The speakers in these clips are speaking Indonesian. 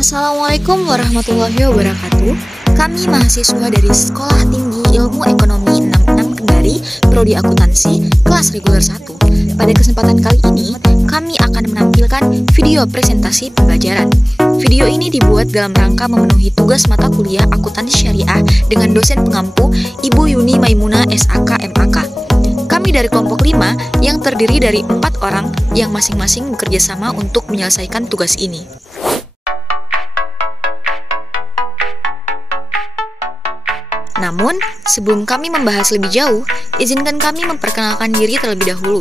Assalamualaikum warahmatullahi wabarakatuh. Kami mahasiswa dari Sekolah Tinggi Ilmu Ekonomi 66 Kendari, Prodi Akuntansi, kelas reguler 1. Pada kesempatan kali ini, kami akan menampilkan video presentasi pembelajaran. Video ini dibuat dalam rangka memenuhi tugas mata kuliah Akuntansi Syariah dengan dosen pengampu Ibu Yuni Maimuna SAK MAK. Kami dari kelompok 5 yang terdiri dari 4 orang yang masing-masing bekerja sama untuk menyelesaikan tugas ini. Namun, sebelum kami membahas lebih jauh, izinkan kami memperkenalkan diri terlebih dahulu.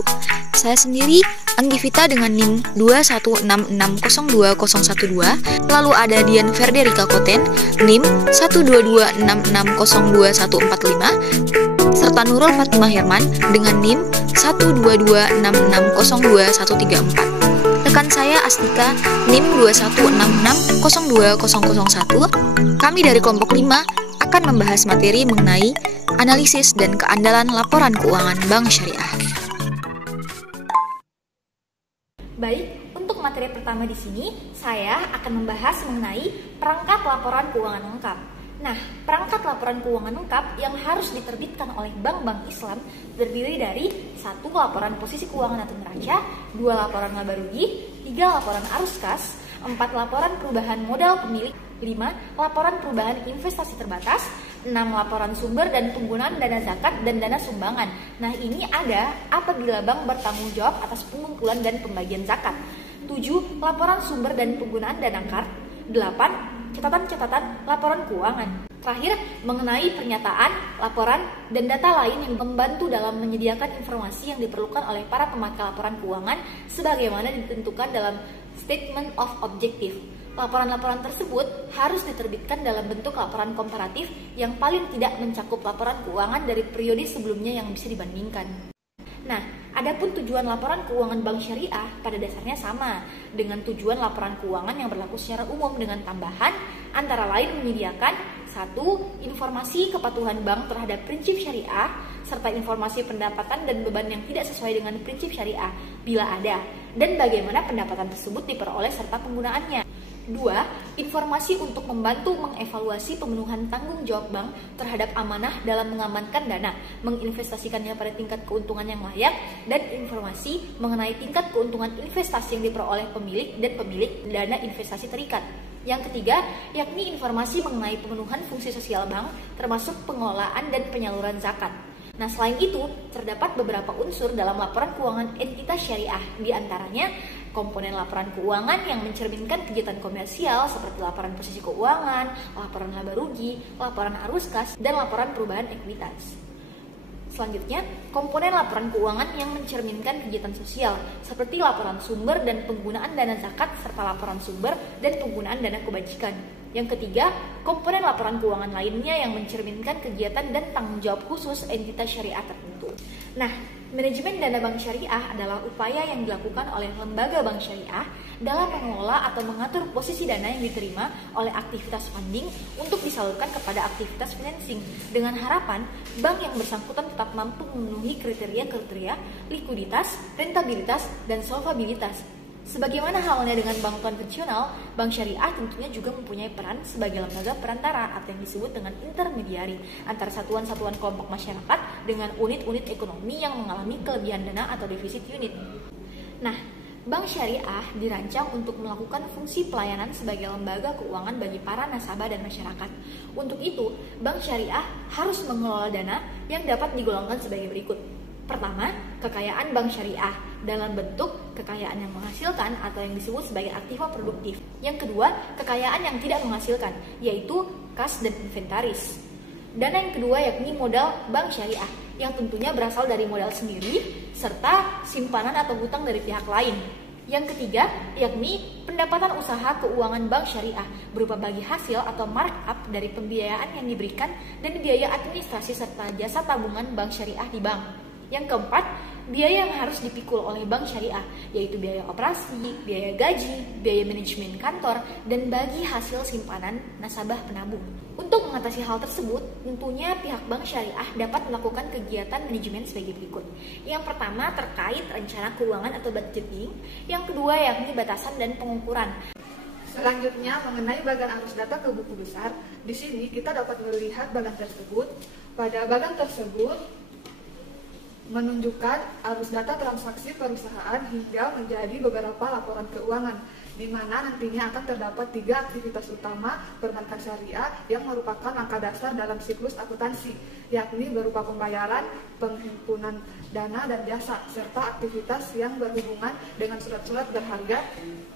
Saya sendiri, Anggivita dengan NIM 216602012, lalu ada Dian Ferderica Koten, NIM 12266021145, serta Nurul Fatimah Herman dengan NIM 12266021134. Rekan saya Astika, NIM 216602001. Kami dari kelompok 5 akan membahas materi mengenai analisis dan keandalan laporan keuangan bank syariah. Baik, untuk materi pertama di sini saya akan membahas mengenai perangkat laporan keuangan lengkap. Nah, perangkat laporan keuangan lengkap yang harus diterbitkan oleh bank-bank Islam terdiri dari 1. Laporan posisi keuangan atau neraca, 2. Laporan laba rugi, 3. Laporan arus kas, 4. Laporan perubahan modal pemilik, 5. Laporan perubahan investasi terbatas, 6. Laporan sumber dan penggunaan dana zakat dan dana sumbangan. Nah, ini ada apabila bank bertanggung jawab atas pengumpulan dan pembagian zakat. 7. Laporan sumber dan penggunaan dana kard. 8. Catatan-catatan laporan keuangan. Terakhir, mengenai pernyataan, laporan, dan data lain yang membantu dalam menyediakan informasi yang diperlukan oleh para pemakai laporan keuangan sebagaimana ditentukan dalam Statement of Objective. Laporan-laporan tersebut harus diterbitkan dalam bentuk laporan komparatif yang paling tidak mencakup laporan keuangan dari periode sebelumnya yang bisa dibandingkan. Nah, adapun tujuan laporan keuangan bank syariah pada dasarnya sama dengan tujuan laporan keuangan yang berlaku secara umum dengan tambahan antara lain menyediakan 1. Informasi kepatuhan bank terhadap prinsip syariah serta informasi pendapatan dan beban yang tidak sesuai dengan prinsip syariah bila ada dan bagaimana pendapatan tersebut diperoleh serta penggunaannya. 2. Informasi untuk membantu mengevaluasi pemenuhan tanggung jawab bank terhadap amanah dalam mengamankan dana, menginvestasikannya pada tingkat keuntungan yang layak, dan informasi mengenai tingkat keuntungan investasi yang diperoleh pemilik dan pemilik dana investasi terikat. Yang ketiga, yakni informasi mengenai pemenuhan fungsi sosial bank, termasuk pengelolaan dan penyaluran zakat. Nah, selain itu, terdapat beberapa unsur dalam laporan keuangan entitas syariah, di antaranya komponen laporan keuangan yang mencerminkan kegiatan komersial seperti laporan posisi keuangan, laporan laba rugi, laporan arus kas, dan laporan perubahan ekuitas. Selanjutnya, komponen laporan keuangan yang mencerminkan kegiatan sosial seperti laporan sumber dan penggunaan dana zakat serta laporan sumber dan penggunaan dana kebajikan. Yang ketiga, komponen laporan keuangan lainnya yang mencerminkan kegiatan dan tanggung jawab khusus entitas syariah tertentu. Nah, manajemen dana bank syariah adalah upaya yang dilakukan oleh lembaga bank syariah dalam mengelola atau mengatur posisi dana yang diterima oleh aktivitas funding untuk disalurkan kepada aktivitas financing dengan harapan bank yang bersangkutan tetap mampu memenuhi kriteria-kriteria likuiditas, rentabilitas, dan solvabilitas. Sebagaimana halnya dengan bank konvensional, bank syariah tentunya juga mempunyai peran sebagai lembaga perantara atau yang disebut dengan intermediari antara satuan-satuan kelompok masyarakat dengan unit-unit ekonomi yang mengalami kelebihan dana atau defisit unit. Nah, bank syariah dirancang untuk melakukan fungsi pelayanan sebagai lembaga keuangan bagi para nasabah dan masyarakat. Untuk itu, bank syariah harus mengelola dana yang dapat digolongkan sebagai berikut. Pertama, kekayaan bank syariah dalam bentuk kekayaan yang menghasilkan atau yang disebut sebagai aktiva produktif. Yang kedua, kekayaan yang tidak menghasilkan, yaitu kas dan inventaris. Dan yang kedua yakni modal bank syariah, yang tentunya berasal dari modal sendiri, serta simpanan atau hutang dari pihak lain. Yang ketiga yakni pendapatan usaha keuangan bank syariah, berupa bagi hasil atau markup dari pembiayaan yang diberikan dan biaya administrasi serta jasa tabungan bank syariah di bank. Yang keempat, biaya yang harus dipikul oleh bank syariah, yaitu biaya operasi, biaya gaji, biaya manajemen kantor, dan bagi hasil simpanan nasabah penabung. Untuk mengatasi hal tersebut, tentunya pihak bank syariah dapat melakukan kegiatan manajemen sebagai berikut. Yang pertama terkait rencana keuangan atau budgeting, yang kedua yakni batasan dan pengukuran. Selanjutnya, mengenai bagan arus data ke buku besar, di sini kita dapat melihat bagan tersebut. Pada bagan tersebut menunjukkan arus data transaksi perusahaan hingga menjadi beberapa laporan keuangan, di mana nantinya akan terdapat 3 aktivitas utama perbankan syariah yang merupakan langkah dasar dalam siklus akuntansi, yakni berupa pembayaran, penghimpunan dana dan jasa, serta aktivitas yang berhubungan dengan surat-surat berharga.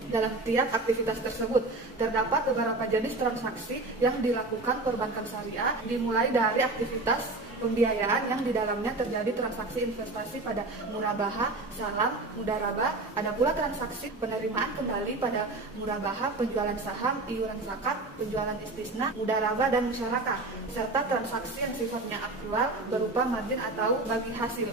Dalam tiap aktivitas tersebut terdapat beberapa jenis transaksi yang dilakukan perbankan syariah, dimulai dari aktivitas pembiayaan yang di dalamnya terjadi transaksi investasi pada murabahah, salam, mudarabah. Ada pula transaksi penerimaan kembali pada murabahah, penjualan saham, iuran zakat, penjualan istisna, mudarabah dan musyarakah, serta transaksi yang sifatnya aktual berupa margin atau bagi hasil.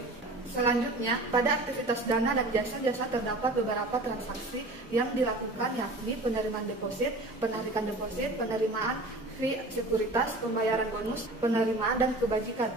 Selanjutnya, pada aktivitas dana dan jasa-jasa terdapat beberapa transaksi yang dilakukan, yakni penerimaan deposit, penarikan deposit, penerimaan fee sekuritas, pembayaran bonus, penerimaan dan kebajikan.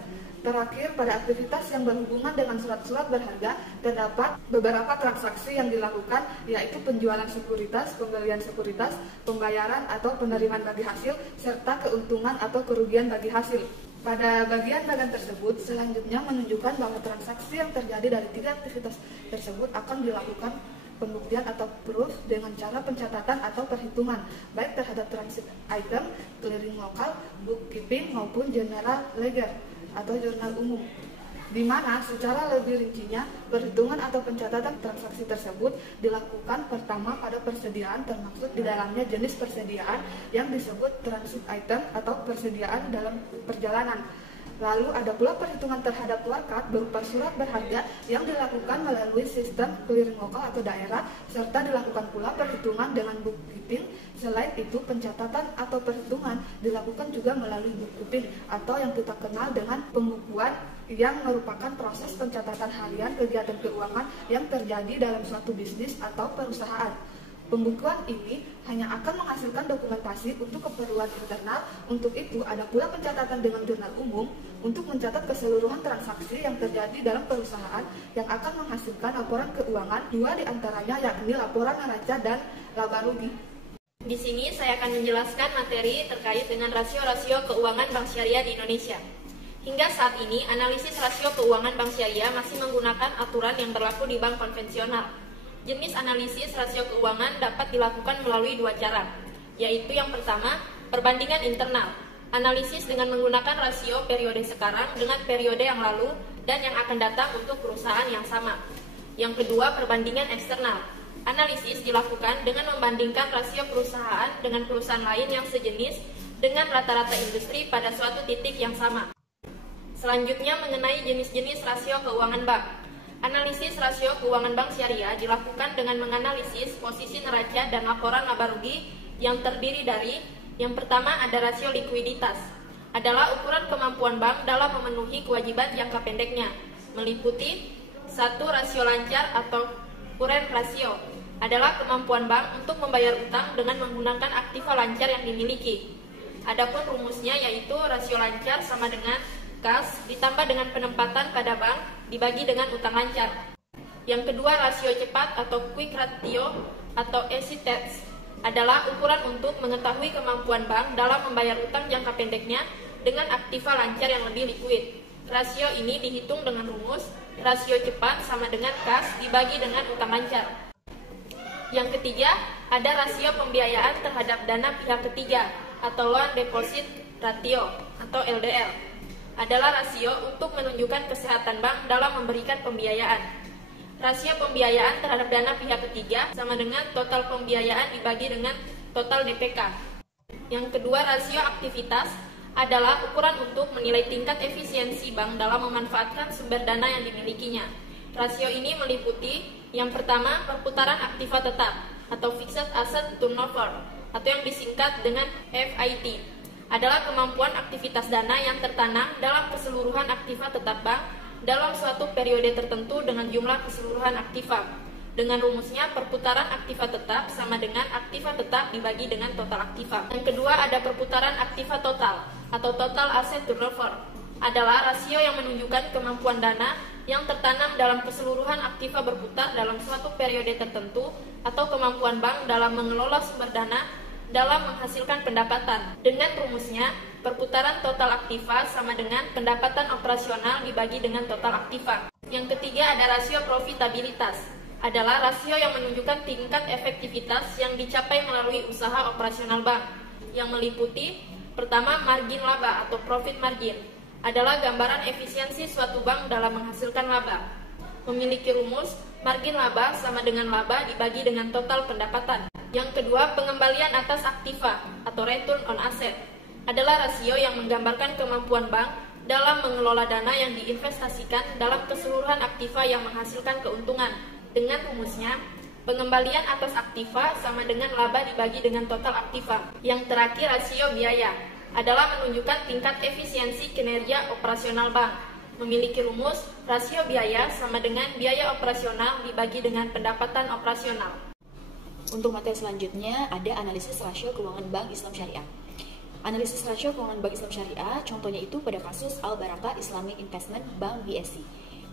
Terakhir, pada aktivitas yang berhubungan dengan surat-surat berharga terdapat beberapa transaksi yang dilakukan, yaitu penjualan sekuritas, pembelian sekuritas, pembayaran atau penerimaan bagi hasil, serta keuntungan atau kerugian bagi hasil. Pada bagian bagan tersebut, selanjutnya menunjukkan bahwa transaksi yang terjadi dari 3 aktivitas tersebut akan dilakukan pembuktian atau proof dengan cara pencatatan atau perhitungan, baik terhadap transit item, clearing lokal, bookkeeping, maupun general ledger atau jurnal umum, di mana secara lebih rincinya perhitungan atau pencatatan transaksi tersebut dilakukan pertama pada persediaan, termaksud di dalamnya jenis persediaan yang disebut transit item atau persediaan dalam perjalanan. Lalu ada pula perhitungan terhadap warkat berupa surat berharga yang dilakukan melalui sistem clearing lokal atau daerah, serta dilakukan pula perhitungan dengan bookkeeping. Selain itu, pencatatan atau perhitungan dilakukan juga melalui bookkeeping atau yang kita kenal dengan pembukuan, yang merupakan proses pencatatan harian kegiatan keuangan yang terjadi dalam suatu bisnis atau perusahaan. Pembukuan ini hanya akan menghasilkan dokumentasi untuk keperluan internal. Untuk itu, ada pula pencatatan dengan jurnal umum untuk mencatat keseluruhan transaksi yang terjadi dalam perusahaan yang akan menghasilkan laporan keuangan. 2 diantaranya yakni laporan neraca dan laba rugi. Di sini saya akan menjelaskan materi terkait dengan rasio-rasio keuangan bank syariah di Indonesia. Hingga saat ini, analisis rasio keuangan bank syariah masih menggunakan aturan yang berlaku di bank konvensional. Jenis analisis rasio keuangan dapat dilakukan melalui 2 cara, yaitu yang pertama, perbandingan internal, analisis dengan menggunakan rasio periode sekarang dengan periode yang lalu dan yang akan datang untuk perusahaan yang sama. Yang kedua, perbandingan eksternal, analisis dilakukan dengan membandingkan rasio perusahaan dengan perusahaan lain yang sejenis dengan rata-rata industri pada suatu titik yang sama. Selanjutnya, mengenai jenis-jenis rasio keuangan bank. Analisis rasio keuangan bank syariah dilakukan dengan menganalisis posisi neraca dan laporan laba rugi yang terdiri dari: yang pertama, ada rasio likuiditas, adalah ukuran kemampuan bank dalam memenuhi kewajiban jangka pendeknya, meliputi 1. Rasio lancar atau current ratio, adalah kemampuan bank untuk membayar utang dengan menggunakan aktiva lancar yang dimiliki. Adapun rumusnya yaitu rasio lancar sama dengan kas ditambah dengan penempatan pada bank dibagi dengan utang lancar. Yang kedua, rasio cepat atau quick ratio atau easy test, adalah ukuran untuk mengetahui kemampuan bank dalam membayar utang jangka pendeknya dengan aktiva lancar yang lebih likuid. Rasio ini dihitung dengan rumus rasio cepat sama dengan kas dibagi dengan utang lancar. Yang ketiga, ada rasio pembiayaan terhadap dana pihak ketiga atau loan deposit ratio atau LDR, adalah rasio untuk menunjukkan kesehatan bank dalam memberikan pembiayaan. Rasio pembiayaan terhadap dana pihak ketiga sama dengan total pembiayaan dibagi dengan total DPK. Yang kedua, rasio aktivitas, adalah ukuran untuk menilai tingkat efisiensi bank dalam memanfaatkan sumber dana yang dimilikinya. Rasio ini meliputi: yang pertama, perputaran aktiva tetap atau fixed asset turnover atau yang disingkat dengan FIT, adalah kemampuan aktivitas dana yang tertanam dalam keseluruhan aktiva tetap bank dalam suatu periode tertentu dengan jumlah keseluruhan aktiva. Dengan rumusnya, perputaran aktiva tetap sama dengan aktiva tetap dibagi dengan total aktiva. Yang kedua, ada perputaran aktiva total atau total asset turnover, adalah rasio yang menunjukkan kemampuan dana yang tertanam dalam keseluruhan aktiva berputar dalam suatu periode tertentu atau kemampuan bank dalam mengelola sumber dana dalam menghasilkan pendapatan. Dengan rumusnya, perputaran total aktiva sama dengan pendapatan operasional dibagi dengan total aktiva. Yang ketiga ada rasio profitabilitas. Adalah rasio yang menunjukkan tingkat efektivitas yang dicapai melalui usaha operasional bank, yang meliputi pertama margin laba atau profit margin. Adalah gambaran efisiensi suatu bank dalam menghasilkan laba. Memiliki rumus margin laba sama dengan laba dibagi dengan total pendapatan. Yang kedua, pengembalian atas aktiva atau return on asset. Adalah rasio yang menggambarkan kemampuan bank dalam mengelola dana yang diinvestasikan dalam keseluruhan aktiva yang menghasilkan keuntungan. Dengan rumusnya, pengembalian atas aktiva sama dengan laba dibagi dengan total aktiva. Yang terakhir, rasio biaya adalah menunjukkan tingkat efisiensi kinerja operasional bank. Memiliki rumus rasio biaya sama dengan biaya operasional dibagi dengan pendapatan operasional. Untuk materi selanjutnya ada analisis rasio keuangan Bank Islam Syariah. Analisis rasio keuangan Bank Islam Syariah contohnya itu pada kasus Al Barakah Islamic Investment Bank BSI.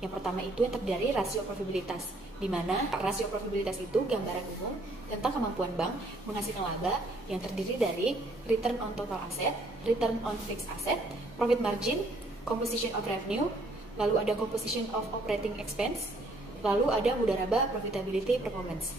Yang pertama itu yang terdiri dari rasio profitabilitas, di mana rasio profitabilitas itu gambaran umum tentang kemampuan bank menghasilkan laba yang terdiri dari return on total asset, return on fixed asset, profit margin, composition of revenue, lalu ada composition of operating expense, lalu ada mudharabah profitability performance.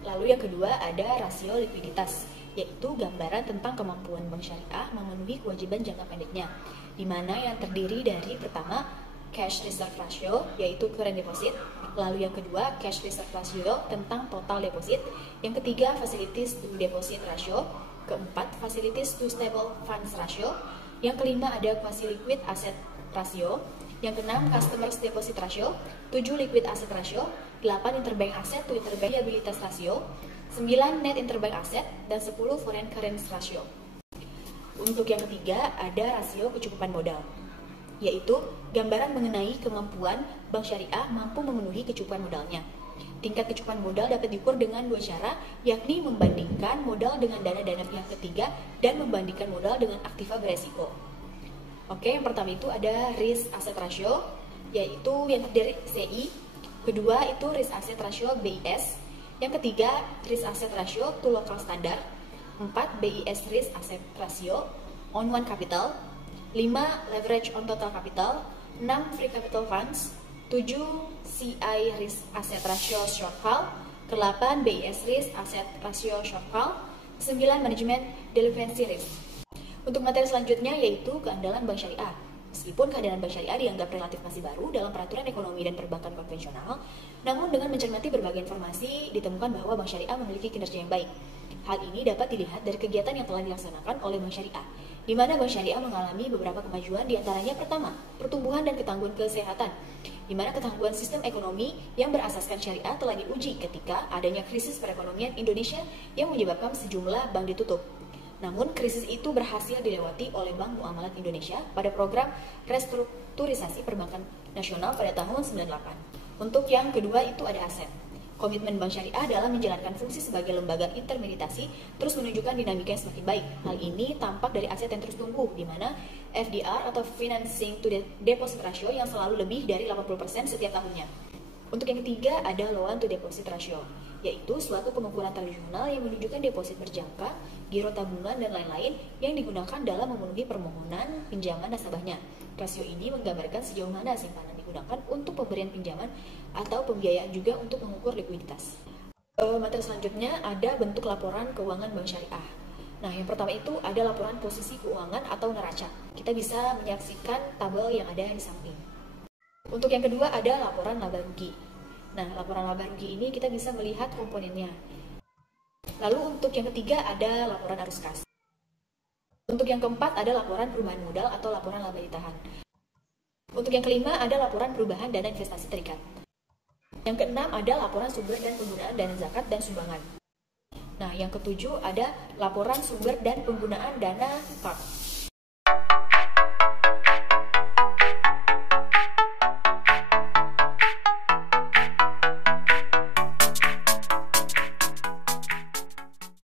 Lalu yang kedua ada rasio likuiditas, yaitu gambaran tentang kemampuan bank syariah memenuhi kewajiban jangka pendeknya, di mana yang terdiri dari pertama cash reserve ratio, yaitu current deposit. Lalu yang kedua, cash reserve ratio tentang total deposit. Yang ketiga, facilities to deposit ratio. Keempat, facilities to stable funds ratio. Yang kelima, ada quasi liquid asset ratio. Yang keenam, customers deposit ratio. 7, liquid asset ratio. 8, interbank asset to interbank liabilitas ratio. 9, net interbank asset. Dan 10, foreign currency ratio. Untuk yang ketiga, ada rasio kecukupan modal, yaitu gambaran mengenai kemampuan bank syariah mampu memenuhi kecukupan modalnya. Tingkat kecukupan modal dapat diukur dengan dua cara, yakni membandingkan modal dengan dana-dana pihak ketiga dan membandingkan modal dengan aktiva beresiko. Oke, yang pertama itu ada risk asset ratio, yaitu yang terdiri CI. Kedua itu risk asset ratio BIS. Yang ketiga risk asset ratio to local standard. 4, BIS risk asset ratio on one capital. 5, leverage on total capital. 6, free capital funds. 7, CI risk asset ratio shortfall. 8, BIS risk asset ratio shortfall. 9, management delinquency risk. Untuk materi selanjutnya yaitu keandalan bank syariah. Meskipun keadaan bank syariah dianggap relatif masih baru dalam peraturan ekonomi dan perbankan konvensional, namun dengan mencermati berbagai informasi ditemukan bahwa bank syariah memiliki kinerja yang baik. Hal ini dapat dilihat dari kegiatan yang telah dilaksanakan oleh bank syariah, di mana bank syariah mengalami beberapa kemajuan, diantaranya pertama, pertumbuhan dan ketangguhan kesehatan, di mana ketangguhan sistem ekonomi yang berasaskan syariah telah diuji ketika adanya krisis perekonomian Indonesia yang menyebabkan sejumlah bank ditutup. Namun, krisis itu berhasil dilewati oleh Bank Muamalat Indonesia pada program restrukturisasi perbankan nasional pada tahun 98. Untuk yang kedua itu ada aset. Komitmen Bank Syariah dalam menjalankan fungsi sebagai lembaga intermediasi terus menunjukkan dinamika yang semakin baik. Hal ini tampak dari aset yang terus tumbuh, di mana FDR atau Financing to Deposit Ratio yang selalu lebih dari 80% setiap tahunnya. Untuk yang ketiga ada loan to deposit ratio, yaitu suatu pengukuran tradisional yang menunjukkan deposit berjangka, giro tabungan, dan lain-lain yang digunakan dalam memenuhi permohonan pinjaman nasabahnya. Rasio ini menggambarkan sejauh mana simpanan digunakan untuk pemberian pinjaman atau pembiayaan juga untuk mengukur likuiditas. Materi selanjutnya ada bentuk laporan keuangan bank syariah. Nah, yang pertama itu ada laporan posisi keuangan atau neraca. Kita bisa menyaksikan tabel yang ada di samping. Untuk yang kedua ada laporan laba rugi. Nah, laporan laba rugi ini kita bisa melihat komponennya. Lalu untuk yang ketiga ada laporan arus kas. Untuk yang keempat ada laporan perubahan modal atau laporan laba ditahan. Untuk yang kelima ada laporan perubahan dana investasi terikat. Yang keenam ada laporan sumber dan penggunaan dana zakat dan sumbangan. Nah, yang ketujuh ada laporan sumber dan penggunaan dana infak.